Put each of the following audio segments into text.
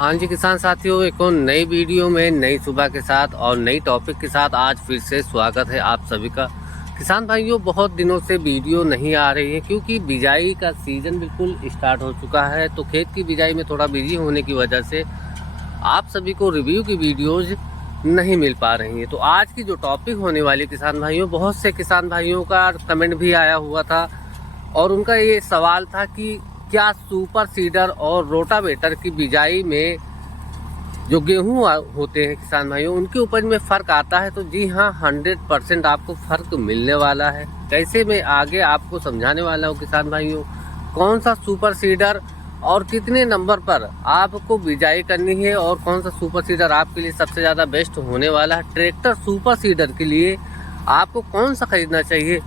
हाँ जी किसान साथियों, एक और नई वीडियो में नई सुबह के साथ और नई टॉपिक के साथ आज फिर से स्वागत है आप सभी का। किसान भाइयों, बहुत दिनों से वीडियो नहीं आ रही है क्योंकि बिजाई का सीज़न बिल्कुल स्टार्ट हो चुका है, तो खेत की बिजाई में थोड़ा बिजी होने की वजह से आप सभी को रिव्यू की वीडियोज़ नहीं मिल पा रही हैं। तो आज की जो टॉपिक होने वाली किसान भाइयों, बहुत से किसान भाइयों का कमेंट भी आया हुआ था और उनका ये सवाल था कि क्या सुपर सीडर और रोटावेटर की बिजाई में जो गेहूं होते हैं किसान भाइयों, उनकी उपज में फ़र्क आता है? तो जी हाँ, 100% आपको फ़र्क मिलने वाला है। कैसे मैं आगे आपको समझाने वाला हूँ किसान भाइयों, कौन सा सुपर सीडर और कितने नंबर पर आपको बिजाई करनी है और कौन सा सुपर सीडर आपके लिए सबसे ज़्यादा बेस्ट होने वाला है। ट्रैक्टर सुपर सीडर के लिए आपको कौन सा खरीदना चाहिए,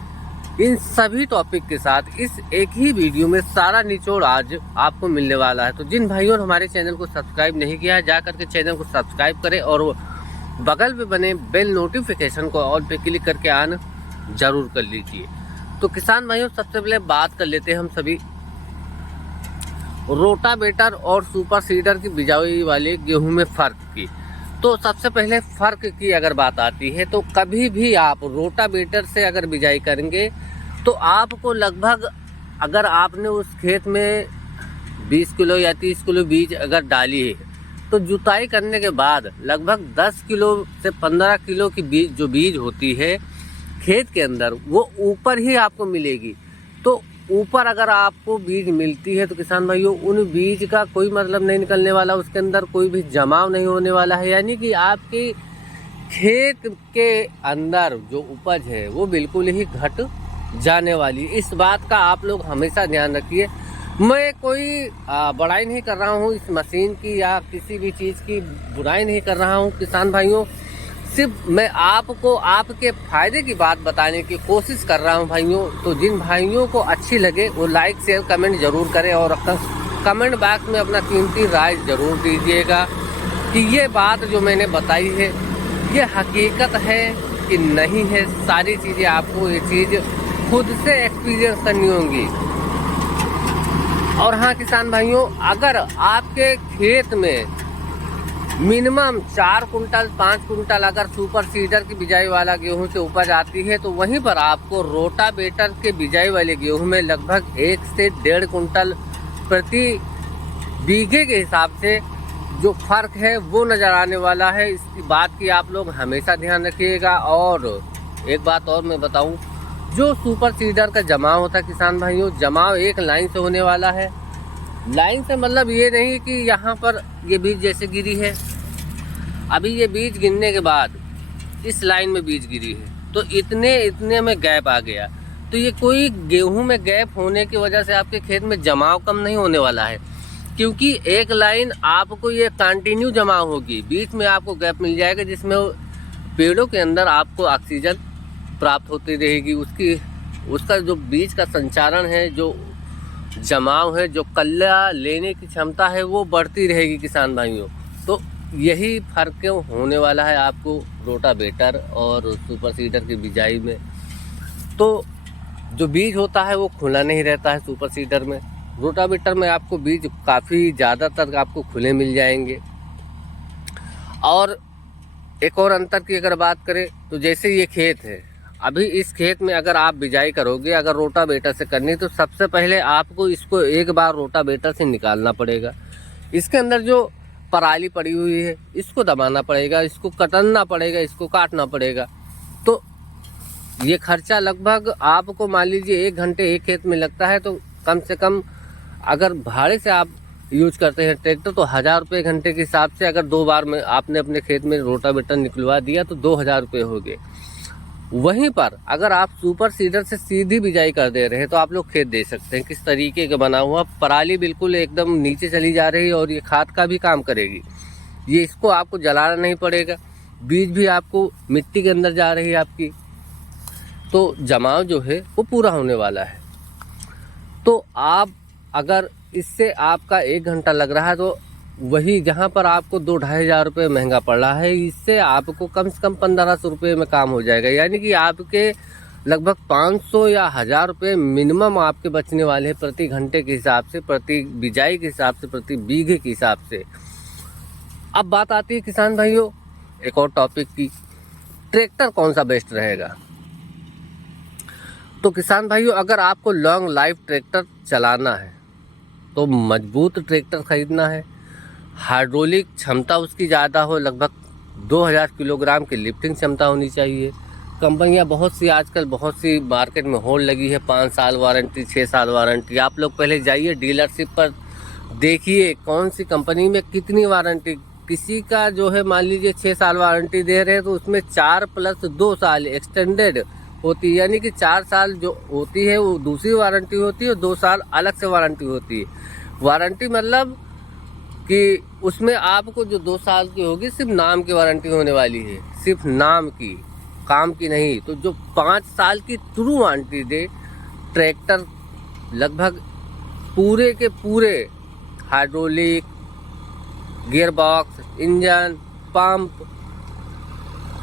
इन सभी टॉपिक के साथ इस एक ही वीडियो में सारा निचोड़ आज आपको मिलने वाला है। तो जिन भाइयों ने हमारे चैनल को सब्सक्राइब नहीं किया है, जा करके चैनल को सब्सक्राइब करें और बगल में बने बेल नोटिफिकेशन को ऑल पे क्लिक करके ऑन जरूर कर लीजिए। तो किसान भाइयों, सबसे पहले बात कर लेते हैं हम सभी रोटावेटर और सुपर सीडर की बिजाई वाले गेहूं में फ़र्क की। तो सबसे पहले फ़र्क की अगर बात आती है तो कभी भी आप रोटावेटर से अगर बिजाई करेंगे तो आपको लगभग, अगर आपने उस खेत में 20 किलो या 30 किलो बीज अगर डाली है तो जुताई करने के बाद लगभग 10 किलो से 15 किलो की बीज होती है खेत के अंदर, वो ऊपर ही आपको मिलेगी। तो ऊपर अगर आपको बीज मिलती है तो किसान भाइयों, उन बीज का कोई मतलब नहीं निकलने वाला, उसके अंदर कोई भी जमाव नहीं होने वाला है, यानी कि आपके खेत के अंदर जो उपज है वो बिल्कुल ही घट जाने वाली। इस बात का आप लोग हमेशा ध्यान रखिए। मैं कोई बड़ाई नहीं कर रहा हूँ इस मशीन की या किसी भी चीज़ की बुराई नहीं कर रहा हूँ किसान भाइयों, सिर्फ मैं आपको आपके फ़ायदे की बात बताने की कोशिश कर रहा हूं भाइयों। तो जिन भाइयों को अच्छी लगे वो लाइक शेयर कमेंट ज़रूर करें और कमेंट बॉक्स में अपना कीमती राय ज़रूर दीजिएगा कि ये बात जो मैंने बताई है ये हकीकत है कि नहीं है। सारी चीज़ें आपको ये चीज़ खुद से एक्सपीरियंस करनी होंगी। और हाँ किसान भाइयों, अगर आपके खेत में मिनिमम 4 कुंटल 5 कुंटल अगर सुपर सीडर की बिजाई वाला गेहूं से उपज आती है तो वहीं पर आपको रोटावेटर के बिजाई वाले गेहूं में लगभग 1 से 1.5 कुंटल प्रति बीघे के हिसाब से जो फर्क है वो नज़र आने वाला है। इसकी बात की आप लोग हमेशा ध्यान रखिएगा। और एक बात और मैं बताऊं, जो सुपर सीडर का जमाव होता है किसान भाइयों, जमाव एक लाइन से होने वाला है। लाइन से मतलब ये नहीं कि यहाँ पर ये बीज जैसे गिरी है, अभी ये बीज गिरने के बाद इस लाइन में बीज गिरी है तो इतने में गैप आ गया, तो ये कोई गेहूं में गैप होने की वजह से आपके खेत में जमाव कम नहीं होने वाला है, क्योंकि एक लाइन आपको ये कंटिन्यू जमाव होगी, बीच में आपको गैप मिल जाएगा जिसमें पेड़ों के अंदर आपको ऑक्सीजन प्राप्त होती रहेगी। उसका जो बीज का संचारण है, जो जमाव है, जो कल्ला लेने की क्षमता है वो बढ़ती रहेगी किसान भाइयों। तो यही फर्क होने वाला है आपको रोटावेटर और सुपर सीडर की बिजाई में। तो जो बीज होता है वो खुला नहीं रहता है सुपर सीडर में, रोटावेटर में आपको बीज काफ़ी ज़्यादातर आपको खुले मिल जाएंगे। और एक और अंतर की अगर बात करें तो जैसे ये खेत है, अभी इस खेत में अगर आप बिजाई करोगे अगर रोटावेटर से करनी, तो सबसे पहले आपको इसको एक बार रोटावेटर से निकालना पड़ेगा। इसके अंदर जो पराली पड़ी हुई है इसको दबाना पड़ेगा, इसको कटना पड़ेगा, इसको काटना पड़ेगा। तो ये खर्चा लगभग आपको मान लीजिए 1 घंटे एक खेत में लगता है, तो कम से कम अगर भाड़े से आप यूज करते हैं ट्रैक्टर तो 1000 रुपये घंटे के हिसाब से अगर 2 बार में आपने अपने खेत में रोटावेटर निकलवा दिया तो 2000 रुपये हो गए। वहीं पर अगर आप सुपर सीडर से सीधी बिजाई कर दे रहे हैं तो आप लोग खेत दे सकते हैं किस तरीके का बना हुआ, पराली बिल्कुल एकदम नीचे चली जा रही है और ये खाद का भी काम करेगी। ये इसको आपको जलाना नहीं पड़ेगा, बीज भी आपको मिट्टी के अंदर जा रही है आपकी, तो जमाव जो है वो पूरा होने वाला है। तो आप अगर इससे आपका 1 घंटा लग रहा है तो वही जहाँ पर आपको 2-2.5 हज़ार रुपये महंगा पड़ रहा है, इससे आपको कम से कम 1500 रुपये में काम हो जाएगा। यानी कि आपके लगभग 500 या 1000 रुपये मिनिमम आपके बचने वाले हैं प्रति घंटे के हिसाब से, प्रति बिजाई के हिसाब से, प्रति बीघे के हिसाब से। अब बात आती है किसान भाइयों एक और टॉपिक की, ट्रैक्टर कौन सा बेस्ट रहेगा। तो किसान भाइयों अगर आपको लॉन्ग लाइफ ट्रैक्टर चलाना है तो मजबूत ट्रैक्टर खरीदना है, हाइड्रोलिक क्षमता उसकी ज़्यादा हो, लगभग 2000 किलोग्राम की लिफ्टिंग क्षमता होनी चाहिए। कंपनियां बहुत सी आजकल बहुत सी मार्केट में होल्ड लगी है, 5 साल वारंटी, 6 साल वारंटी। आप लोग पहले जाइए डीलरशिप पर, देखिए कौन सी कंपनी में कितनी वारंटी। किसी का जो है मान लीजिए 6 साल वारंटी दे रहे हैं तो उसमें 4+2 साल एक्सटेंडेड होती है, यानी कि 4 साल जो होती है वो दूसरी वारंटी होती है और 2 साल अलग से वारंटी होती है। वारंटी मतलब कि उसमें आपको जो 2 साल की होगी सिर्फ नाम की वारंटी होने वाली है, सिर्फ नाम की, काम की नहीं। तो जो 5 साल की ट्रू वारंटी दे ट्रैक्टर, लगभग पूरे के पूरे hydraulic, gear box, engine, pump,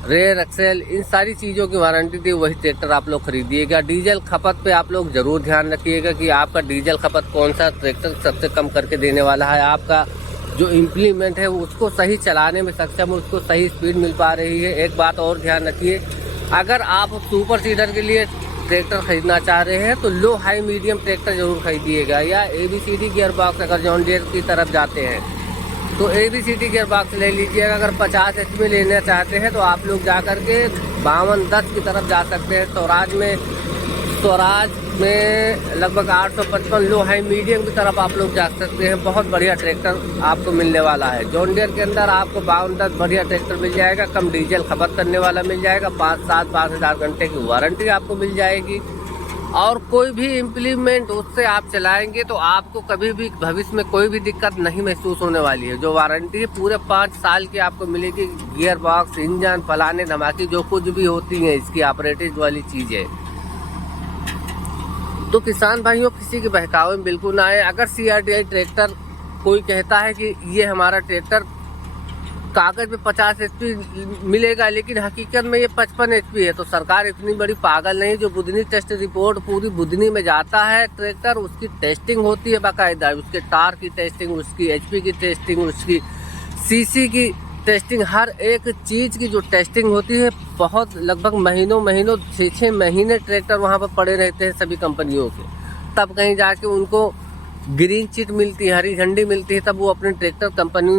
rear axle, इन सारी चीज़ों की वारंटी थी, वही ट्रैक्टर आप लोग खरीदिएगा। डीजल खपत पे आप लोग ज़रूर ध्यान रखिएगा कि आपका डीजल खपत कौन सा ट्रैक्टर सबसे कम करके देने वाला है। आपका जो इम्प्लीमेंट है वो उसको सही चलाने में सक्षम है, उसको सही स्पीड मिल पा रही है। एक बात और ध्यान रखिए, अगर आप सुपर सीडर के लिए ट्रैक्टर खरीदना चाह रहे हैं तो लो हाई मीडियम ट्रैक्टर जरूर खरीदिएगा, या ABCD गियर बॉक्स अगर जॉन डियर की तरफ जाते हैं तो ABCD गियर बॉक्स ले लीजिएगा। अगर 50 HP लेना चाहते हैं तो आप लोग जा कर के 5210 की तरफ जा सकते हैं। स्वराज में लगभग 855 लो हाई मीडियम की तरफ आप लोग जा सकते हैं। बहुत बढ़िया ट्रैक्टर आपको मिलने वाला है। जॉन डियर के अंदर आपको 5210 बढ़िया ट्रैक्टर मिल जाएगा, कम डीजल खपत करने वाला मिल जाएगा, 5-7-5000 घंटे की वारंटी आपको मिल जाएगी, और कोई भी इम्प्लीमेंट उससे आप चलाएंगे तो आपको कभी भी भविष्य में कोई भी दिक्कत नहीं महसूस होने वाली है। जो वारंटी है पूरे 5 साल की आपको मिलेगी। गियर बॉक्स, इंजन, फलाने धमाके जो कुछ भी होती हैं इसकी ऑपरेटेड वाली चीज़ें। तो किसान भाइयों किसी के बहकावे में बिल्कुल ना आए। अगर CRTI ट्रैक्टर कोई कहता है कि ये हमारा ट्रैक्टर कागज पे 50 HP मिलेगा लेकिन हकीकत में ये 55 HP है, तो सरकार इतनी बड़ी पागल नहीं। जो बुधनी टेस्ट रिपोर्ट पूरी बुधनी में जाता है ट्रैक्टर, उसकी टेस्टिंग होती है बाकायदा, उसके टार की टेस्टिंग, उसकी HP की टेस्टिंग, उसकी CC की टेस्टिंग, हर एक चीज़ की जो टेस्टिंग होती है, बहुत लगभग महीनों 6-6 महीने ट्रैक्टर वहाँ पर पड़े रहते हैं सभी कंपनियों के। तब कहीं जाके उनको ग्रीन चिट मिलती है, हरी झंडी मिलती है, तब वो अपने ट्रैक्टर कंपनी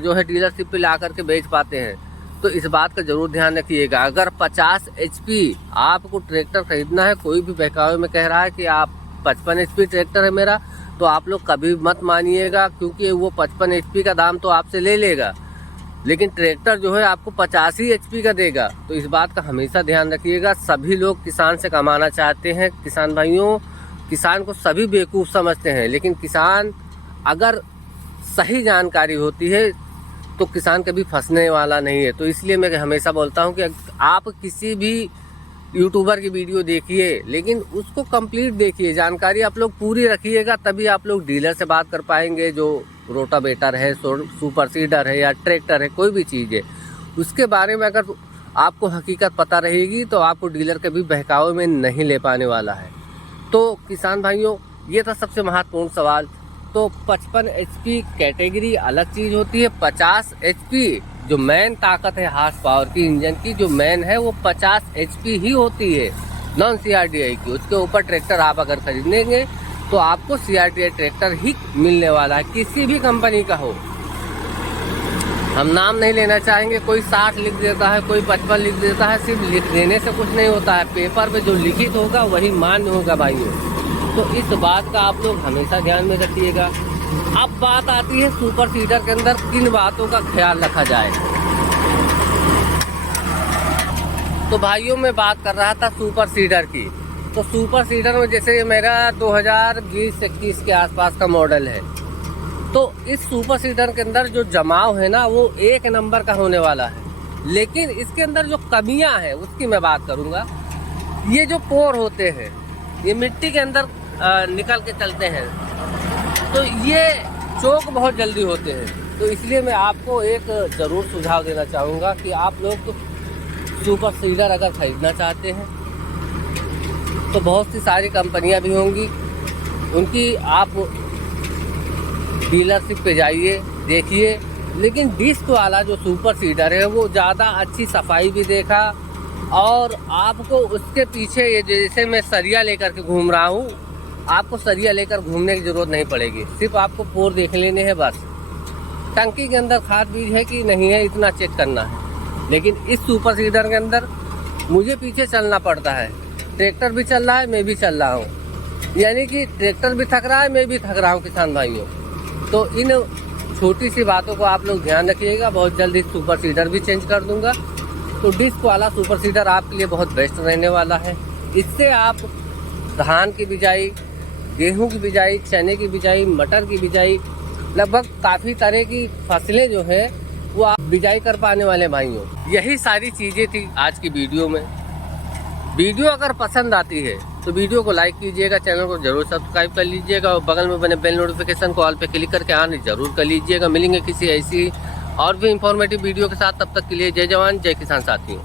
जो है डीलरशिप पे ला करके बेच पाते हैं। तो इस बात का जरूर ध्यान रखिएगा। अगर 50 HP आपको ट्रैक्टर खरीदना है, कोई भी बहकावे में कह रहा है कि आप 55 HP ट्रैक्टर है मेरा, तो आप लोग कभी मत मानिएगा, क्योंकि वो 55 HP का दाम तो आपसे ले लेगा लेकिन ट्रैक्टर जो है आपको 85 HP का देगा। तो इस बात का हमेशा ध्यान रखिएगा। सभी लोग किसान से कमाना चाहते हैं किसान भाइयों, किसान को सभी बेवकूफ़ समझते हैं, लेकिन किसान अगर सही जानकारी होती है तो किसान कभी फंसने वाला नहीं है। तो इसलिए मैं हमेशा बोलता हूं कि आप किसी भी यूट्यूबर की वीडियो देखिए लेकिन उसको कंप्लीट देखिए, जानकारी आप लोग पूरी रखिएगा, तभी आप लोग डीलर से बात कर पाएंगे। जो रोटावेटर है, सुपर सीडर है या ट्रैक्टर है, कोई भी चीज़ है, उसके बारे में अगर आपको हकीकत पता रहेगी तो आपको डीलर कभी बहकावे में नहीं ले पाने वाला है। तो किसान भाइयों ये था सबसे महत्वपूर्ण सवाल। तो 55 HP कैटेगरी अलग चीज़ होती है, 50 HP जो मेन ताकत है हार्स पावर की इंजन की, जो मेन है वो 50 HP ही होती है नॉन CRTI की। उसके ऊपर ट्रैक्टर आप अगर खरीदेंगे तो आपको CRTI ट्रैक्टर ही मिलने वाला है, किसी भी कंपनी का हो। हम नाम नहीं लेना चाहेंगे, कोई 60 लिख देता है, कोई 55 लिख देता है, सिर्फ लिख देने से कुछ नहीं होता है। पेपर पे जो लिखित होगा वही मान्य होगा भाइयों। तो इस बात का आप लोग हमेशा ध्यान में रखिएगा। अब बात आती है सुपर सीडर के अंदर किन बातों का ख्याल रखा जाए। तो भाइयों मैं बात कर रहा था सुपर सीडर की। तो सुपर सीडर में जैसे मेरा 2020-21 के आसपास का मॉडल है, तो इस सुपर सीडर के अंदर जो जमाव है ना वो 1 नंबर का होने वाला है। लेकिन इसके अंदर जो कमियां हैं उसकी मैं बात करूंगा। ये जो पोर होते हैं ये मिट्टी के अंदर निकल के चलते हैं, तो ये चोक बहुत जल्दी होते हैं। तो इसलिए मैं आपको एक ज़रूर सुझाव देना चाहूँगा कि आप लोग तो सुपर सीडर अगर ख़रीदना चाहते हैं तो बहुत सी सारी कंपनियां भी होंगी, उनकी आप डीलरशिप पे जाइए, देखिए लेकिन डिस्क वाला जो सुपर सीडर है वो ज़्यादा अच्छी सफाई भी देखा, और आपको उसके पीछे ये जैसे मैं सरिया लेकर के घूम रहा हूँ, आपको सरिया लेकर घूमने की ज़रूरत नहीं पड़ेगी, सिर्फ आपको पोर देख लेने हैं बस। टंकी के अंदर खाद बीज है कि नहीं है इतना चेक करना है। लेकिन इस सुपर सीडर के अंदर मुझे पीछे चलना पड़ता है, ट्रैक्टर भी चल रहा है, मैं भी चल रहा हूँ, यानी कि ट्रैक्टर भी थक रहा है, मैं भी थक रहा हूँ किसान भाइयों। तो इन छोटी सी बातों को आप लोग ध्यान रखिएगा। बहुत जल्दी सुपर सीडर भी चेंज कर दूंगा। तो डिस्क वाला सुपर सीडर आपके लिए बहुत बेस्ट रहने वाला है। इससे आप धान की बिजाई, गेहूं की बिजाई, चने की बिजाई, मटर की बिजाई, लगभग काफ़ी तरह की फसलें जो है वो आप बिजाई कर पाने वाले भाइयों। यही सारी चीज़ें थी आज की वीडियो में। वीडियो अगर पसंद आती है तो वीडियो को लाइक कीजिएगा, चैनल को जरूर सब्सक्राइब कर लीजिएगा, और बगल में बने बेल नोटिफिकेशन को ऑल पे क्लिक करके आने जरूर कर लीजिएगा। मिलेंगे किसी ऐसी और भी इंफॉर्मेटिव वीडियो के साथ, तब तक के लिए जय जवान जय किसान साथियों।